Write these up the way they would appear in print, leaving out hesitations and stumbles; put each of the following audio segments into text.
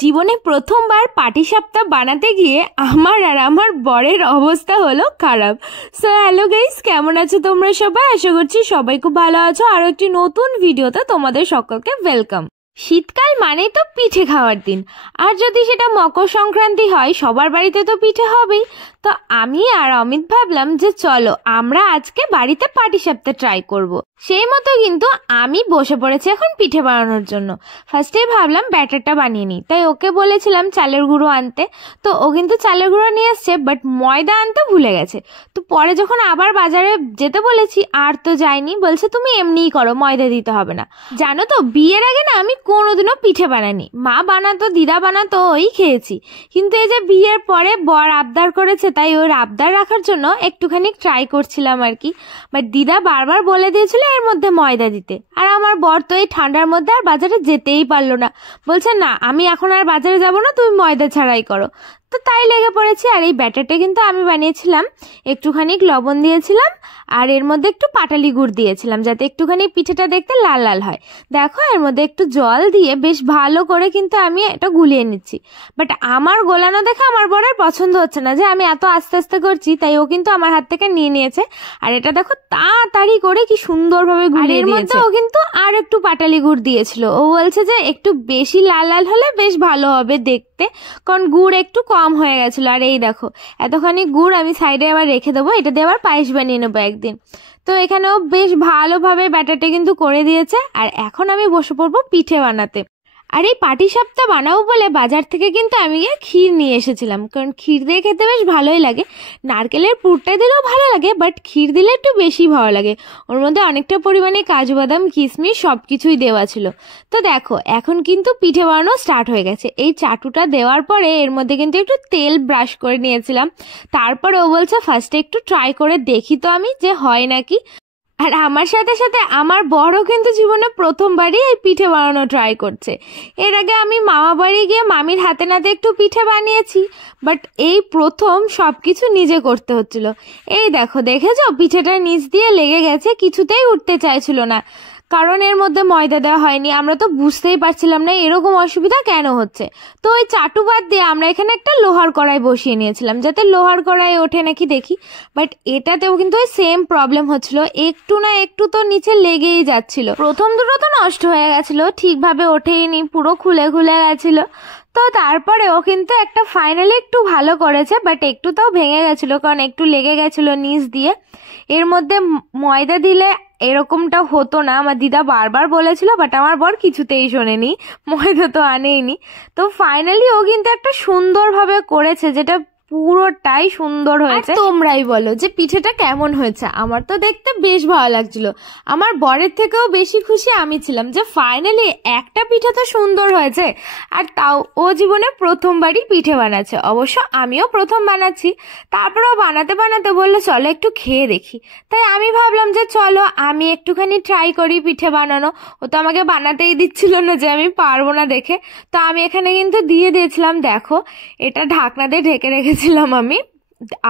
জীবনে প্রথমবার পাটিসাপটা বানাতে গিয়ে আমার আর আমার বরের অবস্থা হলো খারাপ। সো হ্যালো গাইস, কেমন আছো তোমরা সবাই? আশা করছি সবাই খুব ভালো আছো। আরো একটি নতুন ভিডিওতে তোমাদের সকলকে ওয়েলকাম। শীতকাল মানেই তো পিঠে খাওয়ার দিন, আর যদি সেটা মকর সংক্রান্তি হয় সবার বাড়িতে তো পিঠে হবেই। তো আমি আর অমিত ভাবলাম যে চলো আমরা আজকে বাড়িতে পাটিসাপটা ট্রাই করব। সেই মতো কিন্তু আমি বসে পড়েছি এখন পিঠে বানানোর জন্য। ফার্স্টেই ভাবলাম ব্যাটারটা বানিয়ে নিই, তাই ওকে বলেছিলাম চালের গুঁড়ো আনতে। তো ও কিন্তু চালের গুঁড়ো নিয়ে এসছে, বাট ময়দা আনতে ভুলে গেছে। তো পরে যখন আবার বাজারে যেতে বলেছি আর তো যায়নি, বলছে তুমি এমনিই করো, ময়দা দিতে হবে না। জানো তো, বিয়ের আগে না আমি কোনোদিনও পিঠে বানাইনি। মা বানাতো, দিদা বানাতো, ওই খেয়েছি। কিন্তু এই যে বিয়ের পরে বর আবদার করেছে, তাই ওর আবদার রাখার জন্য একটুখানি ট্রাই করছিলাম আর কি। বাট দিদা বারবার বলে দিয়েছিল এর মধ্যে ময়দা দিতে, আর আমার বর তো এই ঠান্ডার মধ্যে আর বাজারে যেতেই পারলো না। বলছে না, আমি এখন আর বাজারে যাব না, তুমি ময়দা ছাড়াই করো। তো তাই লেগে পড়েছি। আর এই ব্যাটারটা কিন্তু আমি বানিয়েছিলাম, একটুখানি লবণ দিয়েছিলাম আর এর মধ্যে একটু পাটালি গুড় দিয়েছিলাম, যাতে একটুখানি পিঠেটা দেখতে লাল লাল হয়। দেখো, এর মধ্যে একটু জল দিয়ে বেশ ভালো করে কিন্তু আমি এটা গুলিয়ে নিচ্ছি। বাট আমার গোলানো দেখে আমার বরের পছন্দ হচ্ছে না যে আমি এত আস্তে আস্তে করছি, তাই ও কিন্তু আমার হাত থেকে নিয়ে নিয়েছে। আর এটা দেখো তাড়াতাড়ি করে কি সুন্দরভাবে গুলিয়ে দিয়েছে। ও কিন্তু আর একটু পাটালি গুড় দিয়েছিল। ও বলছে যে একটু বেশি লাল লাল হলে বেশ ভালো হবে দেখতে, কারণ গুড় একটু কম হয়ে গেছিল। আর এই দেখো, এতখানি গুড় আমি সাইডে আবার রেখে দেবো, এটা দিয়ে আবার পায়েস বানিয়ে নেবো একদিন। তো এখানেও বেশ ভালোভাবে ব্যাটারটা কিন্তু করে দিয়েছে। আর এখন আমি বসে পড়বো পিঠে বানাতে। আর এই পাটিসাপটা বানাবো বলে বাজার থেকে কিন্তু আমি গিয়ে ক্ষীর নিয়ে এসেছিলাম, কারণ ক্ষীর দিয়ে খেতে বেশ ভালোই লাগে। নারকেলের পুরটা দিলেও ভালো লাগে, বাট ক্ষীর দিলে একটু বেশি ভালো লাগে। ওর মধ্যে অনেকটা পরিমাণে কাজু বাদাম, কিশমিশ সব কিছুই দেওয়া ছিল। তো দেখো, এখন কিন্তু পিঠে বানানো স্টার্ট হয়ে গেছে। এই চাটুটা দেওয়ার পরে এর মধ্যে কিন্তু একটু তেল ব্রাশ করে নিয়েছিলাম। তারপরে ও বলছে ফার্স্টে একটু ট্রাই করে দেখি তো আমি যে হয় নাকি। আর আমার সাথে সাথে আমার বড় কিন্তু জীবনে প্রথমবারই এই পিঠে বানানো ট্রাই করছে। এর আগে আমি মামা বাড়ি গিয়ে মামির হাতে নাতে একটু পিঠে বানিয়েছি, বাট এই প্রথম সবকিছু নিজে করতে হচ্ছিল। এই দেখো, দেখেছো পিঠেটা নিচ দিয়ে লেগে গেছে, কিছুতেই উঠতে চাইছিল না, কারণ এর মধ্যে ময়দা দেওয়া হয়নি। আমরা তো বুঝতেই পারছিলাম না এরকম অসুবিধা কেন হচ্ছে। তো ওই চাটু বাদ দিয়ে আমরা এখানে একটা লোহার কড়াই বসিয়ে নিয়েছিলাম, যাতে লোহার কড়াই ওঠে নাকি দেখি। বাট এটাতেও কিন্তু ওই সেম প্রবলেম হচ্ছিল, একটু না একটু তো নিচে লেগেই যাচ্ছিল। প্রথম দুটো তো নষ্ট হয়ে গেছিল, ঠিকভাবে ওঠেইনি, পুরো খুলে খুলে গেছিল। তো তারপরেও কিন্তু একটা ফাইনালি একটু ভালো করেছে, বাট একটু তাও ভেঙে গেছিল, কারণ একটু লেগে গেছিল নিচ দিয়ে। এর মধ্যে ময়দা দিলে এরকমটা হতো না, আমার দিদা বারবার বলেছিল, বাট আমার বর কিছুতেই শোনেনি, ময়দা তো আনেইনি। তো ফাইনালি ও কিন্তু একটা সুন্দরভাবে করেছে, যেটা পুরোটাই সুন্দর হয়েছে। তোমরাই বলো যে পিঠেটা কেমন হয়েছে। আমার তো দেখতে বেশ ভালো লাগছিল। আমার বরের থেকেও বেশি খুশি আমি ছিলাম যে ফাইনালি একটা পিঠে তো সুন্দর হয়েছে, আর তাও ও জীবনে প্রথমবারই পিঠে বানাচ্ছে। অবশ্য আমিও প্রথম বানাচ্ছি। তারপরেও বানাতে বানাতে বললো চলো একটু খেয়ে দেখি। তাই আমি ভাবলাম যে চলো আমি একটুখানি ট্রাই করি পিঠে বানানো। ও তো আমাকে বানাতেই দিচ্ছিল না, যে আমি পারবো না দেখে। তো আমি এখানে কিন্তু দিয়ে দিয়েছিলাম, দেখো এটা ঢাকনা দিয়ে ঢেকে রেখেছিলাম আমি।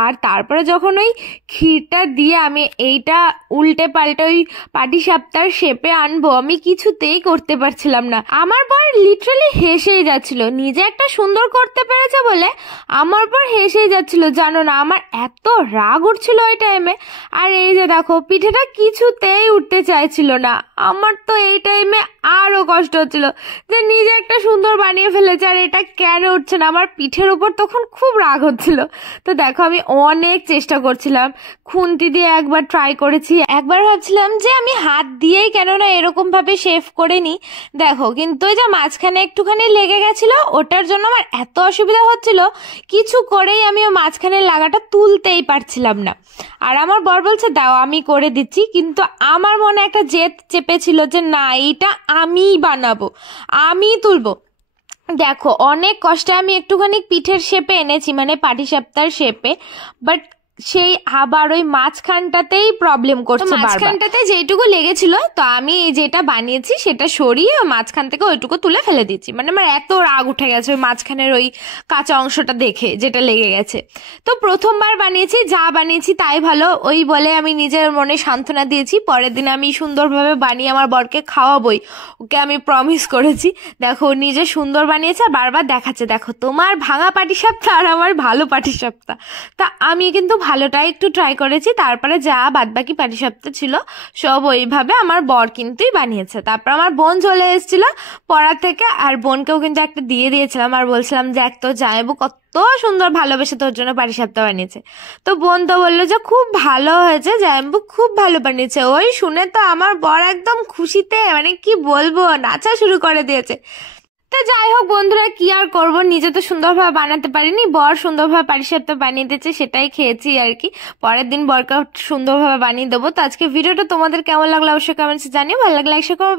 আর তারপরে যখন ওই ক্ষীরটা দিয়ে আমি এইটা উল্টে পাল্টে ওই পাটিসাপটার শেপে আনবো, আমি কিছুতেই করতে পারছিলাম না। আমার পর লিটারালি হেসেই যাচ্ছিল, নিজে একটা সুন্দর করতে পেরেছে বলে আমার পর হেসেই যাচ্ছিল। জানো না, আমার এত রাগ উঠছিল ওই টাইমে। আর এই যে দেখো, পিঠেটা কিছুতেই উঠতে চাইছিল না। আমার তো এই টাইমে আরো কষ্ট হচ্ছিল যে নিজে একটা সুন্দর বানিয়ে ফেলেছে আর এটা কেন উঠছে না। আমার পিঠের উপর তখন খুব রাগ হচ্ছিল। তো দেখো, আমি অনেক চেষ্টা করছিলাম, খুন্তি দিয়ে একবার ট্রাই করেছি, একবার ভাবছিলাম যে আমি হাত দিয়েই কেন না এরকম ভাবে শেফ করে নিই। দেখো, কিন্তু ওই যে মাঝখানে একটুখানি লেগে গেছিল, ওটার জন্য আমার এত অসুবিধা হচ্ছিল, কিছু করেই আমি ওই মাঝখানে লাগাটা তুলতেই পারছিলাম না। আর আমার বর বলছে দাও আমি করে দিচ্ছি, কিন্তু আমার মনে একটা জেদ চেপেছিল যে না, এইটা আমিই বানাবো, আমিই তুলবো। দেখো, অনেক কষ্টে আমি একটুখানি পিঠের শেপে এনেছি, মানে পাটিসাপটার শেপে, বাট সেই আবার ওই মাঝখানটাতেই প্রবলেম করছে, মাঝখানটাতে যেটুকু লেগেছিল তো আমি যেটা বানিয়েছি সেটা সরিয়ে মাঝখান থেকে ওইটুকু তুলে ফেলে দিচ্ছি। মানে আমার এত রাগ উঠে গেছে ওই মাঝখানের ওই কাঁচা অংশটা দেখে যেটা লেগে গেছে। তো প্রথমবার বানিয়েছি, যা বানিয়েছি তাই ভালো ওই বলে আমি নিজের মনে সান্ত্বনা দিয়েছি। পরের দিন আমি সুন্দরভাবে বানিয়ে আমার বরকে খাওয়াবই, ওকে আমি প্রমিস করেছি। দেখো নিজে সুন্দর বানিয়েছে আর বারবার দেখাচ্ছে, দেখো তোমার ভাঙা পাটিসাপটা আর আমার ভালো পাটিসাপটা। তা আমি কিন্তু ভালোটাই একটু ট্রাই করেছি, তারপরে যা বাদবাকি পাটিসাপটা ছিল সব ওইভাবে আমার বর কিন্তুই বানিয়েছে। তারপর আমার বোন চলে এসেছিল পড়া থেকে, আর বোনকেও কিন্তু একটা দিয়ে দিয়েছিলাম আর বলছিলাম যে এক তো জামাইবু কত সুন্দর ভালোবেসে তোর জন্য পাটিসাপটা বানিয়েছে। তো বোন তো বললো যে খুব ভালো হয়েছে, জামাইবু খুব ভালো বানিয়েছে। ওই শুনে তো আমার বর একদম খুশিতে মানে কি বলবো নাচা শুরু করে দিয়েছে। তো যাই হোক বন্ধুরা, কি আর করবো, নিজে তো সুন্দরভাবে বানাতে পারিনি, বর সুন্দরভাবে পাটিসাপটা বানিয়ে দিয়েছে, সেটাই খেয়েছি আর কি। পরের দিন বরকে সুন্দরভাবে বানিয়ে দেবো। তো আজকে ভিডিওটা তোমাদের কেমন লাগলো অবশ্যই কমেন্টসে জানিও। ভালো লাগলে লাইক শেয়ার করো।